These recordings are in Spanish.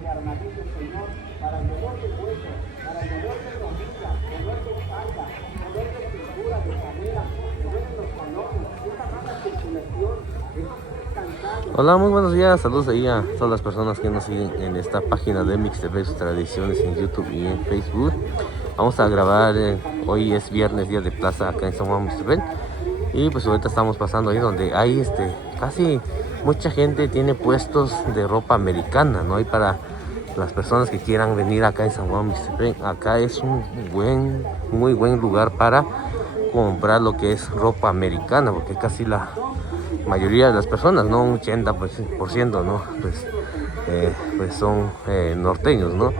de armadillo, Señor, para el dolor de hueso, para el dolor de rodilla, dolor de espalda, dolor de cintura, de cadera, dolor en los talones, esa mala circulación, esos pies cansados. Hola, muy buenos días, saludos ahí a todas las personas que nos siguen en esta página de MixTV, sus tradiciones en YouTube y en Facebook. Vamos a grabar, hoy es viernes, día de plaza acá en San Juan Mixtepec. Y pues ahorita estamos pasando ahí donde hay casi mucha gente tiene puestos de ropa americana, ¿no? Y para las personas que quieran venir acá en San Juan Mixtepec, acá es un muy buen lugar para comprar lo que es ropa americana, porque casi la mayoría de las personas, no un 80%, ¿no? Pues son norteños, ¿no?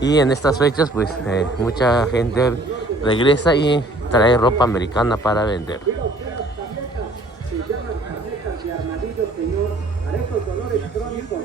Y en estas fechas pues mucha gente regresa y trae ropa americana para vender. De armadillo, Señor, para esos dolores crónicos,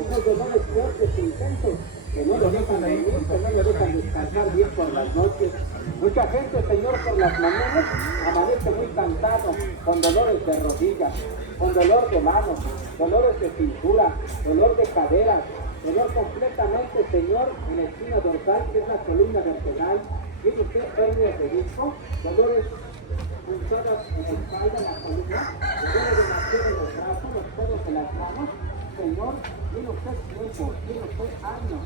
esos dolores fuertes e intensos, que no lo dejan dormir, que no lo dejan descansar bien por las noches. Mucha gente, Señor, por las mañanas amanece muy cansado, con dolores de rodillas, con dolor de manos, dolores de cintura, dolor de caderas, dolor completamente, Señor, en la espina dorsal, que es la columna vertebral. Tiene usted hernias de disco, dolores punzadas en la espalda, en la columna, dolores de martillo en los brazos, los codos de las manos. Señor, tiene usted tiempo, tiene usted años.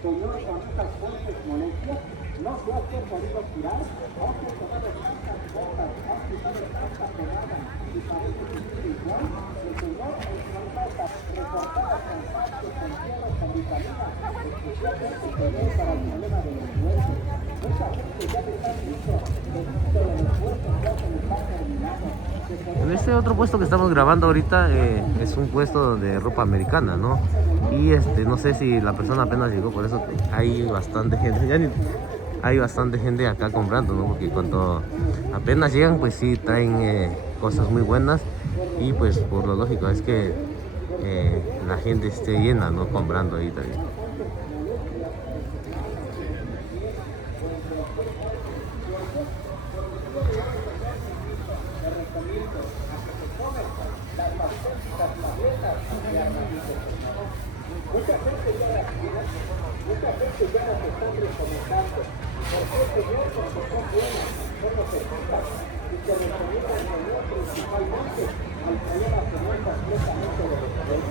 Señor, con estas fuertes molestias, no se ha podido curar, aunque ha tomado tantas cosas, ha usado tanta pegada y parece que sigue igual. El Señor está reforzada con pastos, con tierras, con vitaminas, especialmente Señor para el problema de los huesos. Mucha gente ya le está listo, de los huesos ya se les ha terminado. En este otro puesto que estamos grabando ahorita es un puesto de ropa americana, ¿no? Y no sé si la persona apenas llegó, por eso hay bastante gente, hay bastante gente acá comprando, ¿no? Porque cuando apenas llegan, pues sí traen cosas muy buenas y pues por lo lógico es que la gente esté llena, ¿no? Comprando ahí también. Mucha gente ya las están recomendando. ¿Por qué, Señor? Porque son buenas, son efectivas y se recomiendan, Señor, principalmente al problema que no es completamente de los huesos.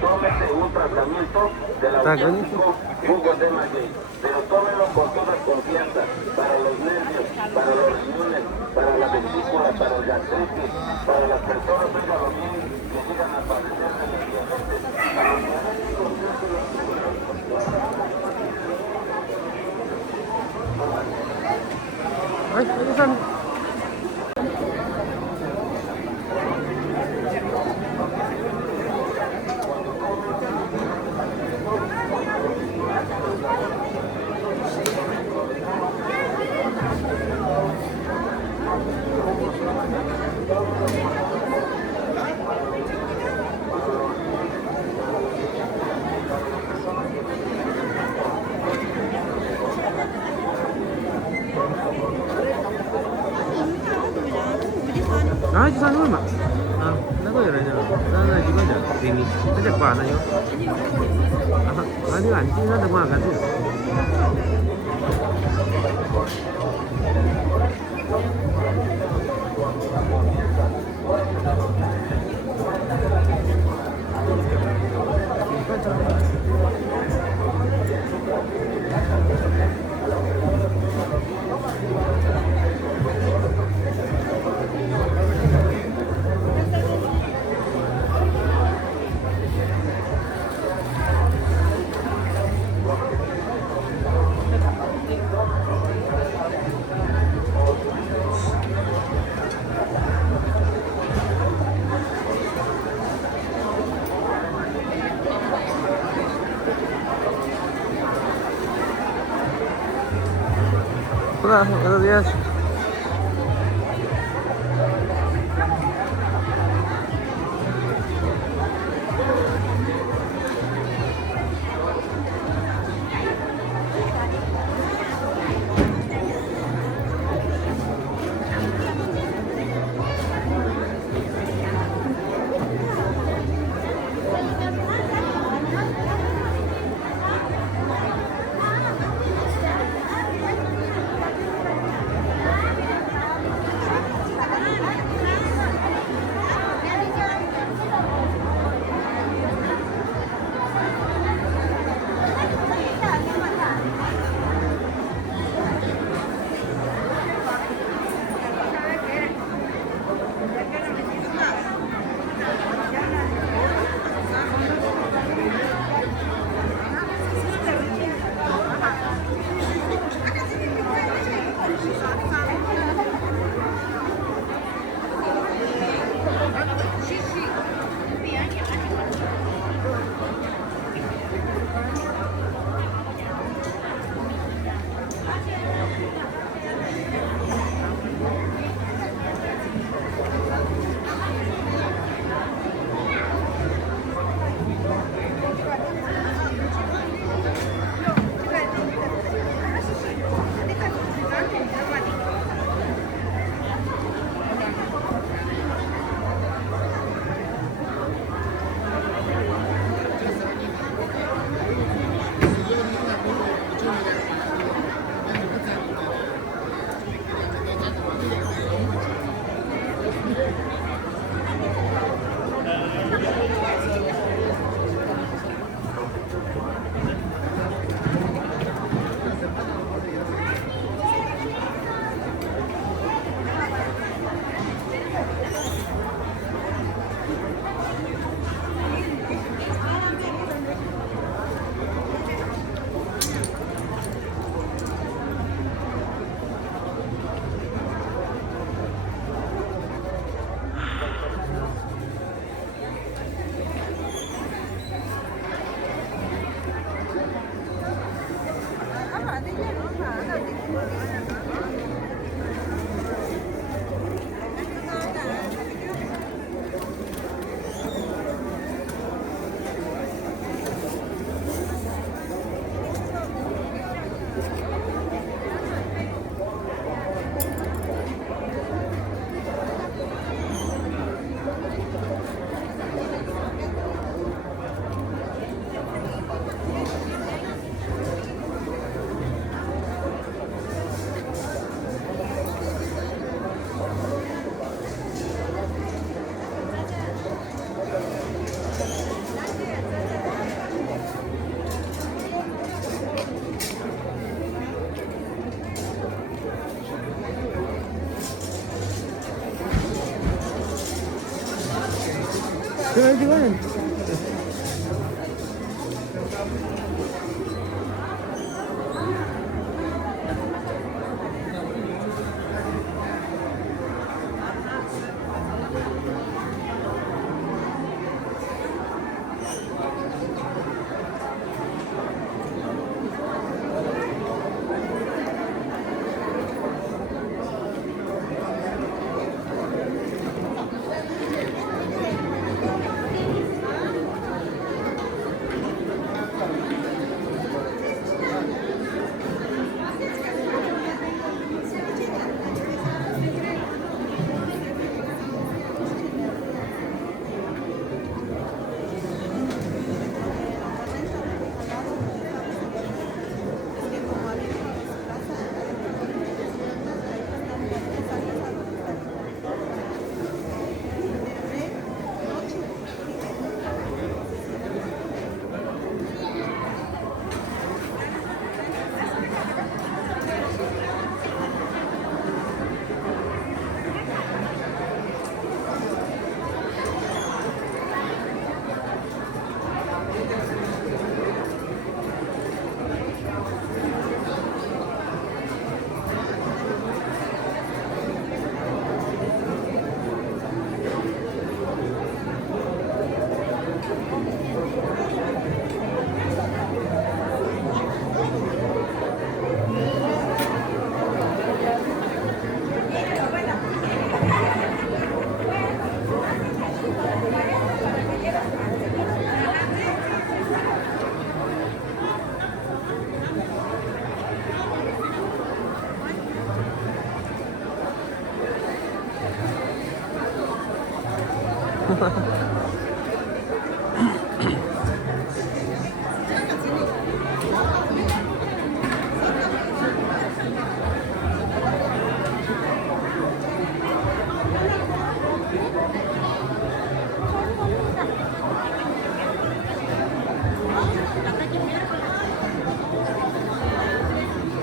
Tómese un tratamiento del auténtico jugo de maguey, pero tómelo con toda confianza. Para los hacer que para las personas, oigan bien, que llegan a padecer de la diabetes, a los diabéticos no se les Ay, ahí están. Ah, di sana mak. Ah, kenapa ya Raja? Sana juga aja. Sini. Sejak mana yo? Ah, di anjing ada makan sih. Hola, buenos días.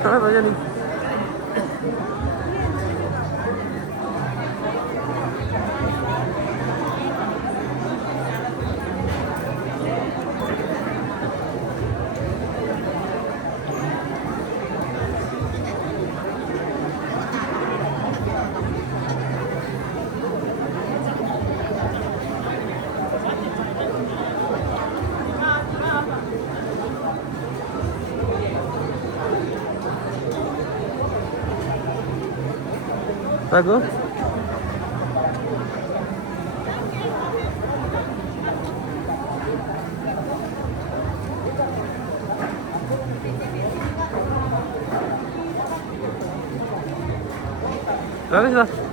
Ah, no, ya ni. ¿Taco? ¿Sabes?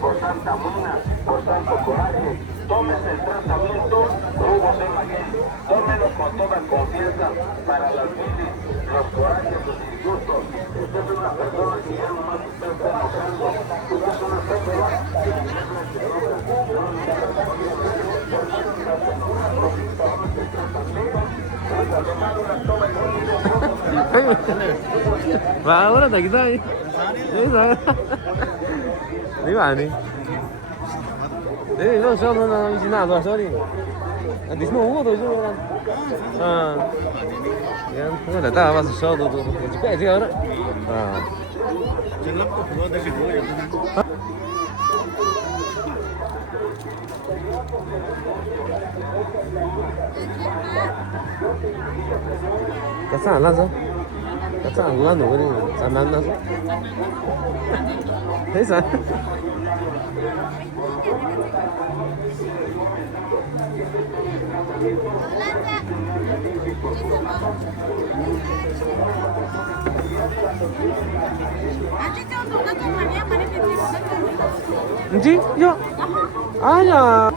Por tanta mona, por tanto coraje, tómese el tratamiento Hugo de Maguén, tómelo con toda confianza para las bilis, los corajes, los disgustos. Usted es una persona que ya nomás usted está enojando, usted es una persona que Ahora tak kita ni. Di mana ni? Lo sono vicinato a Sori. Di semua tu je kan. Kan dah tahu pasal show tu. Juga je orang. Jelap tu keluar dari dua ya. Kasar lah so. Kasar gula tu ni. Zaman lah so. Hei Nanti, yuk. Ayo.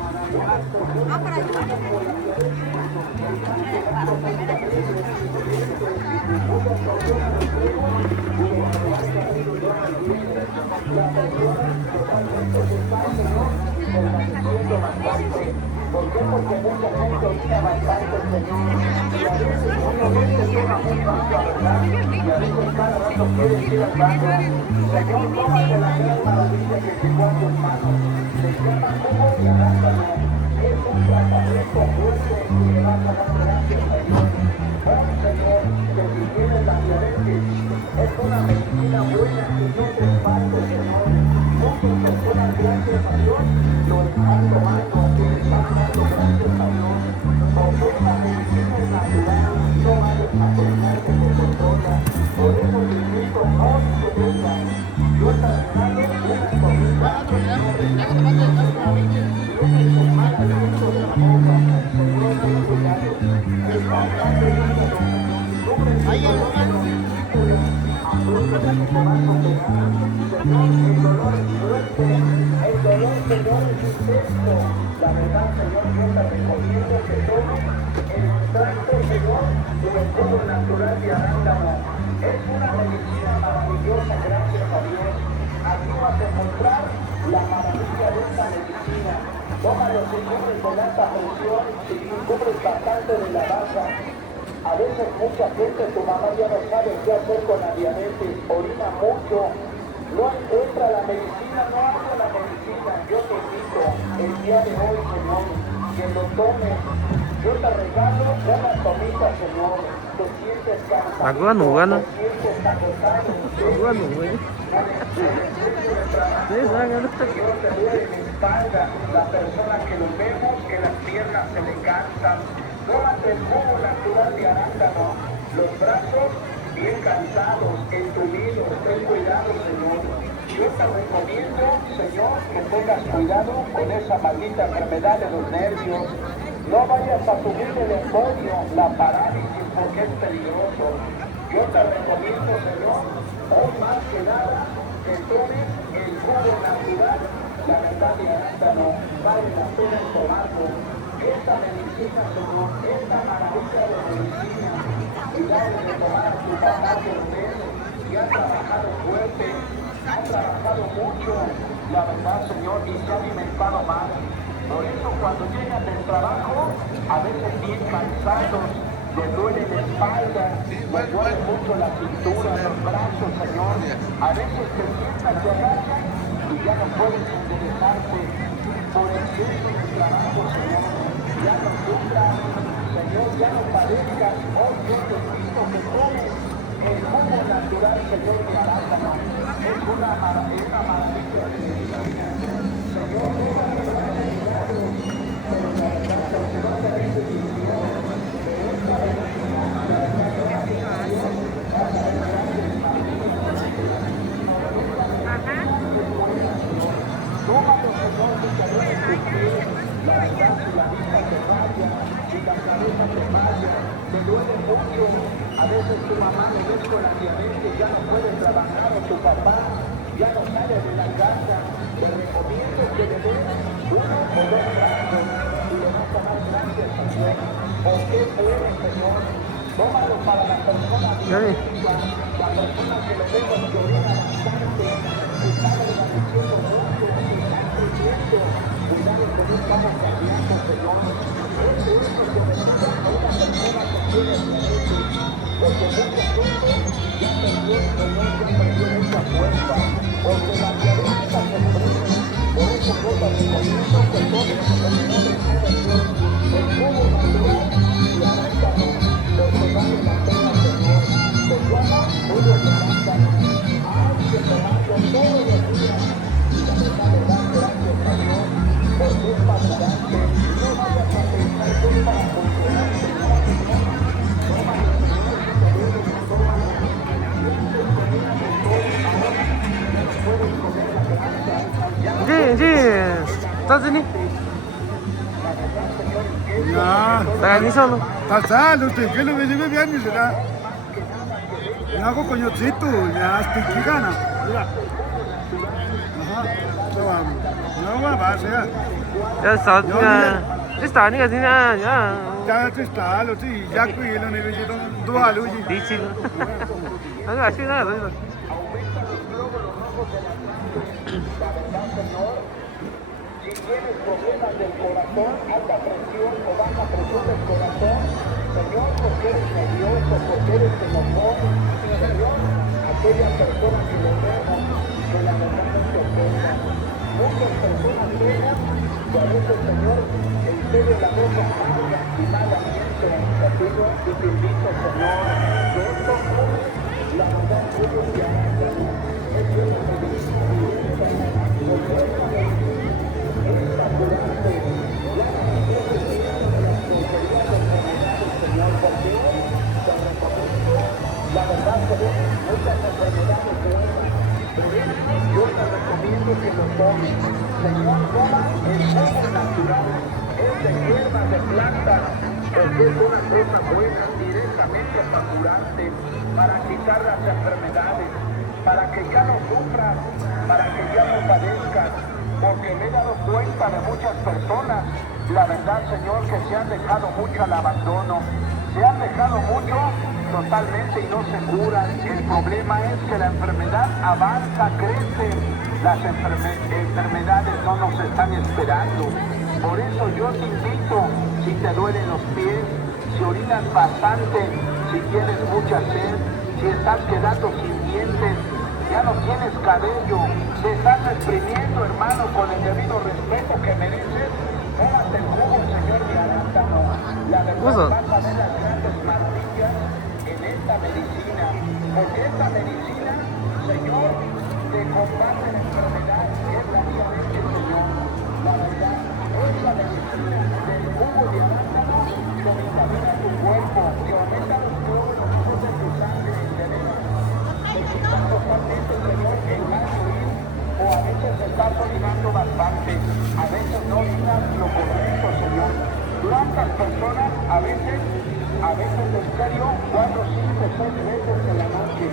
es una medicina maravillosa, gracias a Dios. Aquí demostrar la maravilla de esta medicina. Tómalo si cubres con alta presión, si cubres bastante de la baja. A veces mucha gente, tu mamá ya no sabe qué hacer con la diabetes, orina mucho, no encuentra la medicina, no hace la medicina. Yo te invito el día de hoy, Señor, que lo tomes. Yo te regalo una tomita, Señor. Te sientes cansado, Agua no gana. te sientes agotado. Bueno, güey. Señor, te duele la espalda, la persona que lo vemos, que las piernas se le cansan. Tómate el jugo natural de arándano, los brazos bien cansados, entumidos, ten cuidado, Señor. Yo te recomiendo, Señor, que tengas cuidado con esa maldita enfermedad de los nervios. No vayas a subir el embolio, la parálisis, porque es peligroso. Yo te recomiendo, Señor, hoy más que nada, que tomes el jugo natural, la verdad de arándano, vale la pena tomarlo. Esta medicina, Señor, esta maravilla de medicina, cuidado de tomar a tu papá que lo ves, y ha trabajado fuerte, ha trabajado mucho, la verdad, Señor, y se ha alimentado mal. Por eso cuando llegan del trabajo, a veces bien cansados, les duele la espalda, les duele mucho la cintura, los brazos, Señor. A veces te sientas, te agachas y ya no puedes enderezarte por el exceso de trabajo, Señor. Ya no sufras, Señor, ya no padezcas. Hoy yo te invito que tomes el jugo natural, Señor, de arándano. Es una maravilla de medicina. Señor, la verdad, si la vista te falla, si la cabeza te falla, te duele mucho. A veces tu mamá le ves con la diabetes, ya no puede trabajar, o tu papá ya no sale de la casa. Te recomiendo que le des uno o dos brazos y le vas a dar gracias, Señor. Porque es bueno, Señor. Tómalo para la persona diabética, la persona que lo vemos que orina bastante, que está desvaneciendo mucho, que está creciendo. Cuidado con un pago cardíaco, Señor. Esto es lo que bendiga a una persona que tiene diabetes. Porque mucha gente ya perdió, Señor, ya perdió mucha fuerza. Porque la diabetes se exprime. Por eso yo te recomiendo que tomes el jugo natural y arándano. Porque vale la pena, Señor. Se llama jugo de arándano. Hay que tomarlo todos los días. Y la verdad le dan gracias, Señor. Porque es para curarte. No vayas a pensar que es para controlarte. Tómalo, Señor, si te duele el estómago. Sientes que orina de todo. Ahora ya no puedes comer la grasa. Ya no ¿Estás en 야, Organizado. pasá, lo te que lo me lleve bien y será. Ya hago coño chito, ya estoy gana. Mira. Ajá. Vamos. No va a ser. Ya está, ya está, ni que ya. Ya está, lo sí, ya que lo necesito dual, oye. Dice. Así nada. Si tienes problemas del corazón, alta presión o baja presión del corazón, Señor, porque eres nervioso, porque eres enojón, Señor, aquella persona que lo vemos, que la verdad no se ofenda. Muchas personas vean que a veces, Señor, en serio la boca amarga y mal aliento, te pido y te invito, Señor, que esto cure la verdad tuyo que arándano. Es buena medicina directa, porque esta medicina es para curarte. Ya no tienes miedo de las tonterías de enfermedades, Señor, porque hoy te recomiendo, la verdad que vienen muchas enfermedades buenas, pero yo te recomiendo que lo tomes. Señor, toma el jugo natural, es de hierbas, de plantas, porque es una cosa buena directamente para curarte, para quitar las enfermedades, para que ya no sufras, para que ya no padezcas, porque me he dado cuenta de muchas personas, la verdad, Señor, que se han dejado mucho al abandono, se han dejado mucho totalmente y no se curan. El problema es que la enfermedad avanza, crece, las enfermedades no nos están esperando. Por eso yo te invito, si te duelen los pies, si orinas bastante, si tienes mucha sed, si estás quedando sin dientes, ya no tienes cabello, te estás exprimiendo, hermano, con el debido respeto que mereces, tómate el jugo, señor de arándano. La verdad, vas a ver las grandes maravillas en esta medicina, porque esta medicina, Señor, te combate la enfermedad, es la vía de este Señor. La verdad, esta medicina del jugo de arándano que vitamina tu cuerpo, que aumenta los glóbulos de tu sangre, de veras, te quita totalmente, Señor, el mal oír, o a veces estás orinando bastante, a veces no orinas lo correcto, Señor. ¿Cuántas personas a veces en serio, 4, 5, 6 veces en la noche?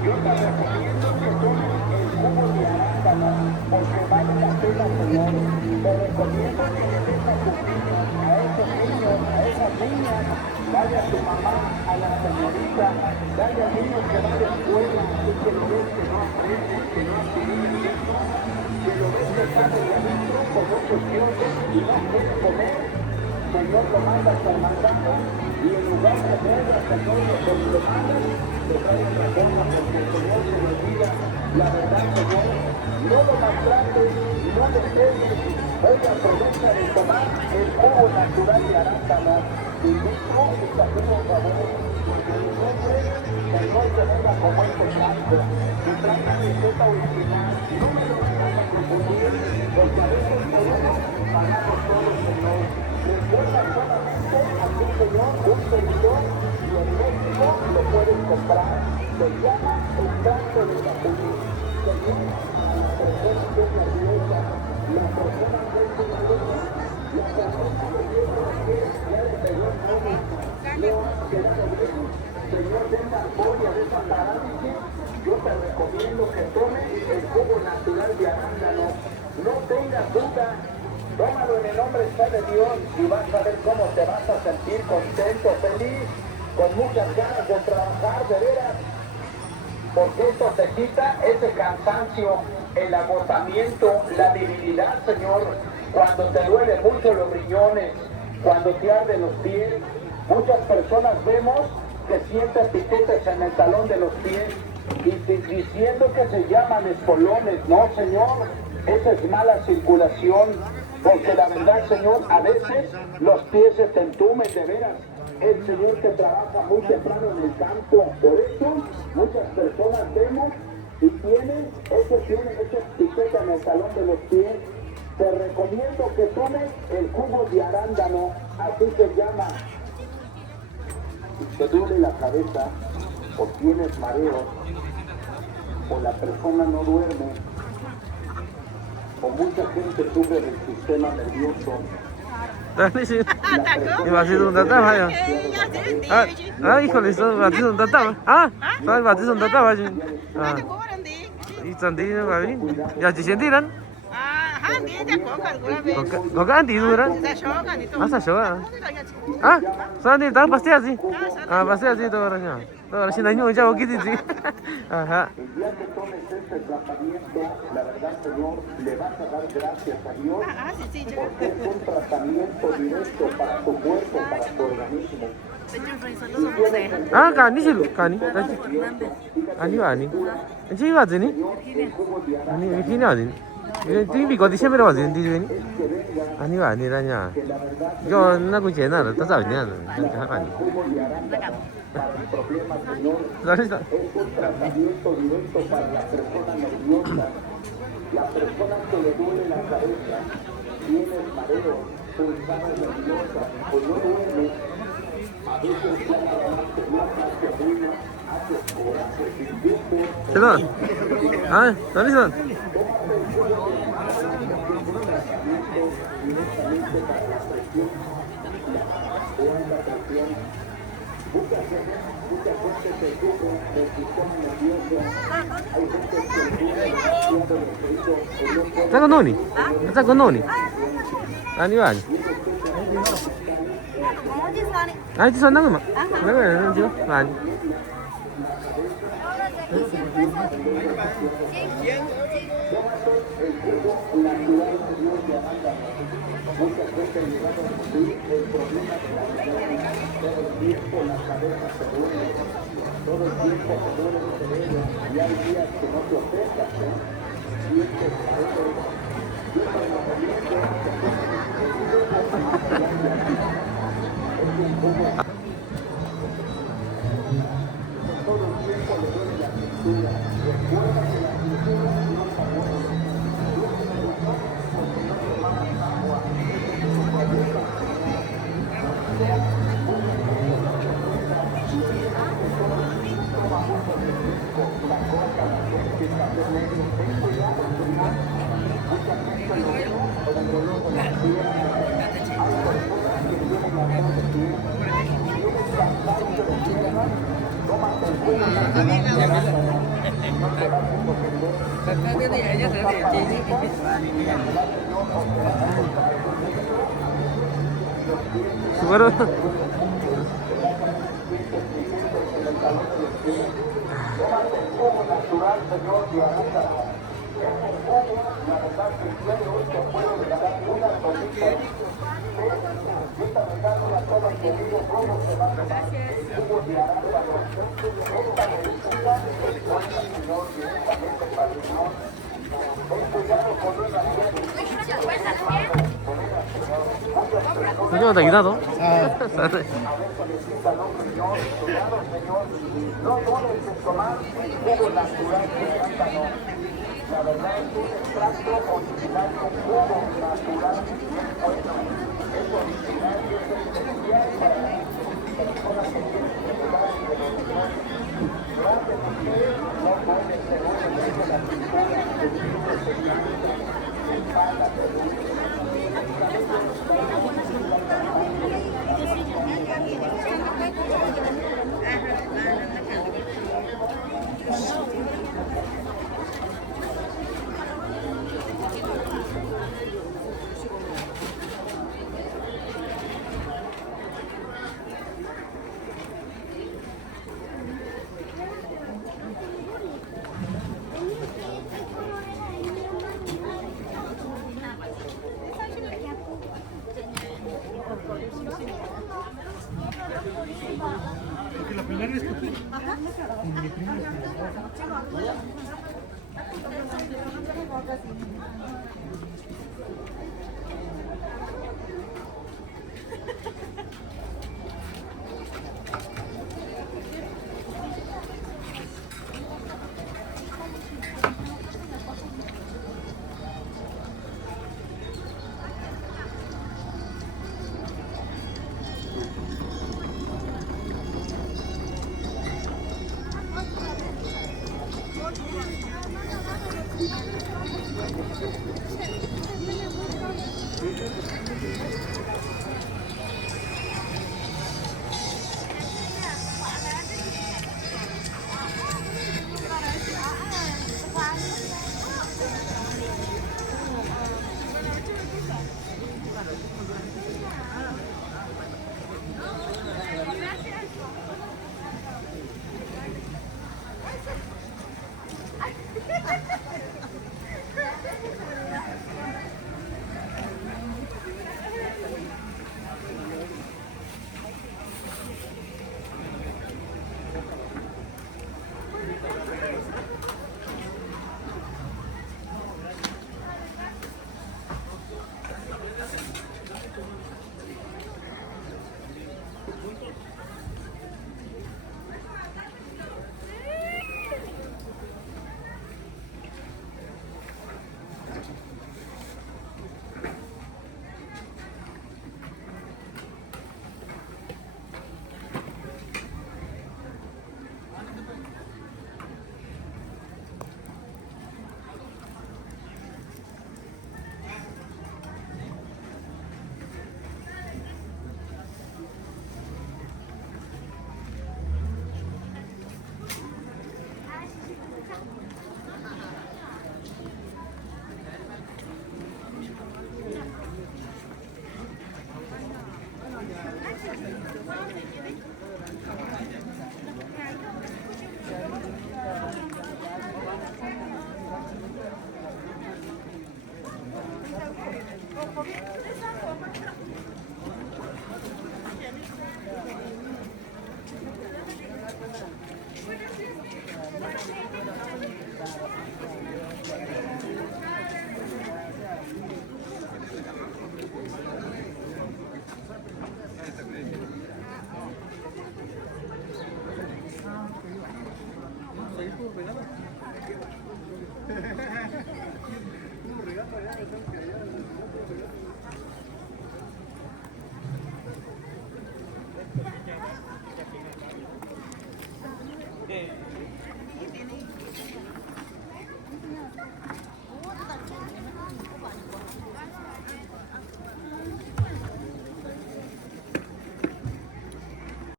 Yo te recomiendo que tomes el jugo de arándano, porque vale la pena, Señor. Te recomiendo que le des a tus niños, a esos niños, a esas niñas, dale a tu mamá, a la señorita, dale al niño que va a la escuela, y que lo ves que no aprende, que no asimila, que lo ves que está de adentro con muchos dioses y no quiere comer. Señor, lo mandas al mandato y en lugar de verlas, Señor, lo mandas, te traes la forma porque el Señor se lo olvida. La verdad, Señor, no lo maltrates, no le pegues. Hoy aprovecha de tomar el jugo natural de arándano y nuestro desafío, por favor, que mi nombre, Señor, se venga como este blanco y traiga receta original. No me lo vengas a confundir, porque a veces podemos pagarlo todo, Señor. Recuerda solamente aquí, Señor, un servidor y en México lo puedes comprar. Se llama el canto de Capulín. Señor, la persona que es nerviosa, la persona que es inmadura, la persona que tiene ya le pegó el nombre, no ha quedado bien. Señor, tenga apoyo de esa parálisis. Yo te recomiendo que tomes el jugo natural de arándano. No tengas duda. Tómalo en el nombre de Dios y vas a ver cómo te vas a sentir contento, feliz, con muchas ganas de trabajar, de veras. Porque esto te quita ese cansancio, el agotamiento, la debilidad, Señor. Cuando te duelen mucho los riñones, cuando te arden los pies. Muchas personas vemos que sienten piquetes en el talón de los pies y diciendo que se llaman espolones. No, Señor, esa es mala circulación. Porque la verdad, Señor, a veces los pies se te entumen, de veras. El Señor que trabaja muy temprano en el campo. Por eso, muchas personas vemos y tienen ese piquete en el talón de los pies. Te recomiendo que tomes el jugo de arándano, así se llama. Si te duele la cabeza, o tienes mareos, o la persona no duerme, o mucha gente sufre del sistema nervioso. ¿Y Batista un tatama? Híjole, son Batista un tatama. ¿Sabes Batista un tatama? ¿Y Sandino, Gaby? ¿Ya te sentiran? ¿Con qué antes duran? Sa shoga. Sandino, ¿estás pasteando? Pasteando todo el año. Todo el año ya poquito, sí. Ajá. El día que tomes este tratamiento, la verdad, Señor, le vas a dar gracias a Dios, porque es un tratamiento directo para tu cuerpo, para tu organismo. Kani sih lu, Kani. Ani. Ini apa ni? Ani begini ada ni. Ini bikin di sini berapa sih ini? Ani tanya. Yo, nak kunci mana? Tak tahu ni. Kani. Para problemas, Señor, Sorry. es un tratamiento directo para la persona nerviosa, la persona que le duele la cabeza, tienes mareo, pulsadas nerviosas, o no duermes, a veces ya la verdad que no hace ruido, haces coraje, sin tiempo. Perdón. Sorry, son. Directamente para la presión, la alta presión. Mucha gente se sufre del sistema nervioso. Hay gente que tiene siempre el Está con Noni. Está con Noni. Ani ba? Ay, ti sana naman. Ano? Ani. Bueno. No te ha quitado. Porque la primera vez que fui. Mi primera vez. ¿Qué?